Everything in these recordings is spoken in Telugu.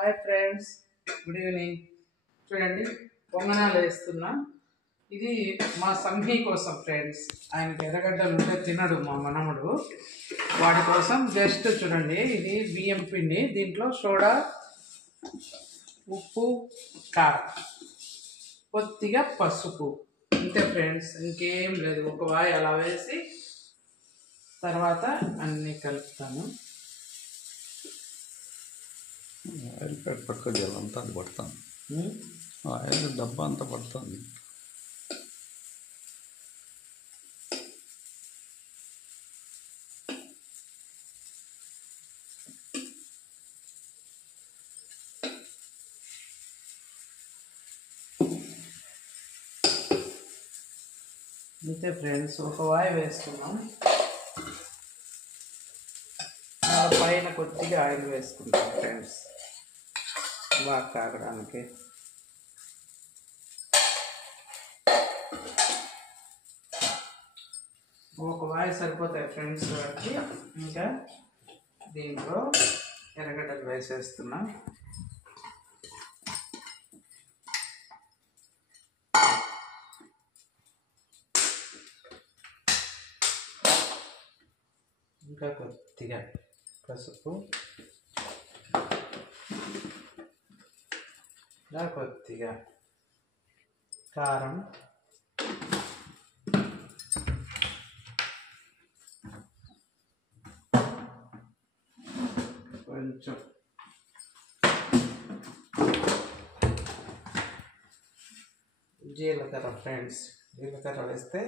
Hi friends, good evening. చూడండి, పొంగనాలు వేస్తున్నా. ఇది మా సంహి కోసం ఫ్రెండ్స్. ఆయనకి ఎర్రగడ్డలు ఉంటే తినడు మా మనముడు. వాడి కోసం జస్ట్ చూడండి, ఇది బియ్యం పిండి, దీంట్లో సోడా, ఉప్పు, కారం, కొద్దిగా పసుపు, అంతే ఫ్రెండ్స్. ఇంకేం లేదు. ఒక వాయి అలా వేసి తర్వాత అన్నీ కలుపుతాను. ఆయిల్ ప్యాక్ పట్టుకోవాలి, అంతా అది పడుతుంది. ఆయిల్ డబ్బా అంతా పడుతుంది. అంతే ఫ్రెండ్స్, ఒక వాయి వేసుకున్నాం. పైన కొద్దిగా ఆయిల్ వేసుకుంటాం ఫ్రెండ్స్, బాగా కాగడానికి. ఒక వాయి సరిపోతాయి ఫ్రెండ్స్ వాటికి. ఇంకా దీంట్లో ఎర్రగడ్డలు వేసేస్తున్నాం. ఇంకా కొద్దిగా పసుపు, ఇంకా కొద్దిగా కారం, కొంచెం జీలకర్ర ఫ్రెండ్స్. జీలకర్ర వేస్తే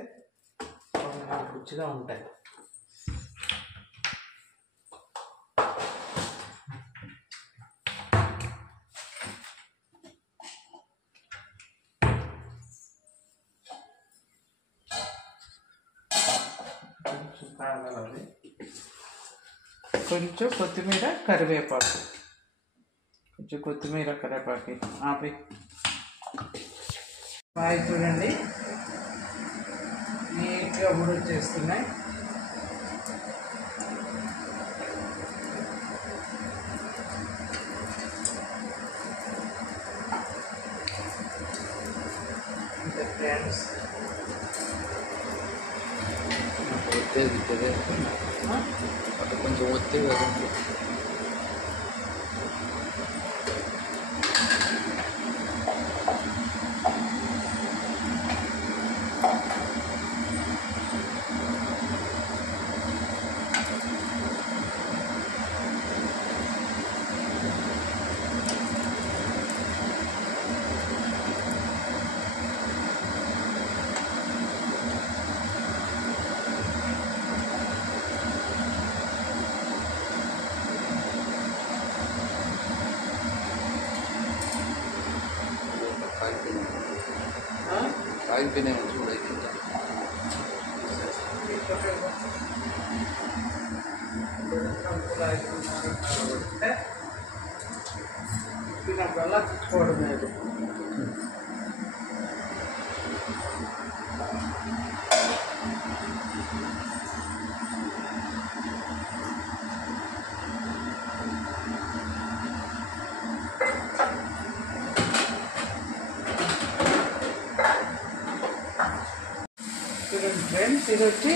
రుచిగా ఉంటాయి. కొంచెం కొత్తిమీర, కరివేపాకు, కొంచెం కొత్తిమీర, కరివేపాకు ఆపి. బాగా చూడండి, నీట్గా ఉడొచ్చేస్తున్నాయి. అంతే ఫ్రెండ్స్. అది కొంచెం ఒత్తి కదండి. ఆగిపోయినాయి చూడైతే తినప్పుడల్లా తెచ్చుకోవడం లేదు. చూడండి ఫ్రెండ్స్, ఇది వచ్చి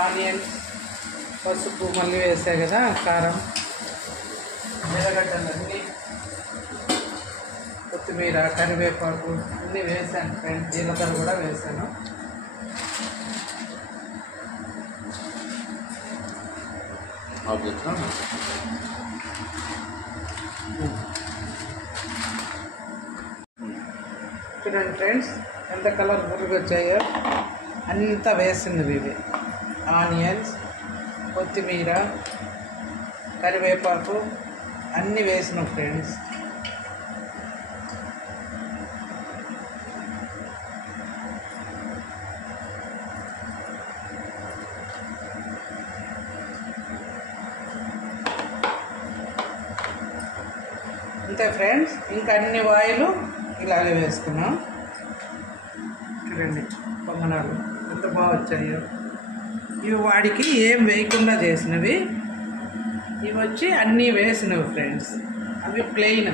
ఆనియన్స్, పసుపు మళ్ళీ వేసాయి కదా, కారం, ఎర్రగడ్డలన్నీ, కొత్తిమీర, కరివేపాకు అన్నీ వేసాను ఫ్రెండ్స్. జీలకర్ర కూడా వేసాను. చూడండి ఫ్రెండ్స్, ఎంత కలర్ బుర్రగా వచ్చాయో. అంతా వేసినవి ఇవి. ఆనియన్స్, కొత్తిమీర, కరివేపాకు అన్నీ వేసినాం ఫ్రెండ్స్. అంతే ఫ్రెండ్స్, ఇంకా అన్ని వాయిలు ఇలాగే వేసుకున్నాం. చూడండి పొంగనాలు ఎంత బాగా వచ్చాయో. ఇవి వాడికి ఏం వేయకుండా చేసినవి, ఇవి వచ్చి అన్నీ వేసినవి ఫ్రెండ్స్. అవి ప్లెయిన్.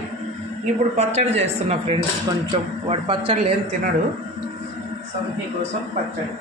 ఇప్పుడు పచ్చడి చేస్తున్నా ఫ్రెండ్స్. కొంచెం వాడు పచ్చడి ఏం తినడు, సంహి కోసం పచ్చడి.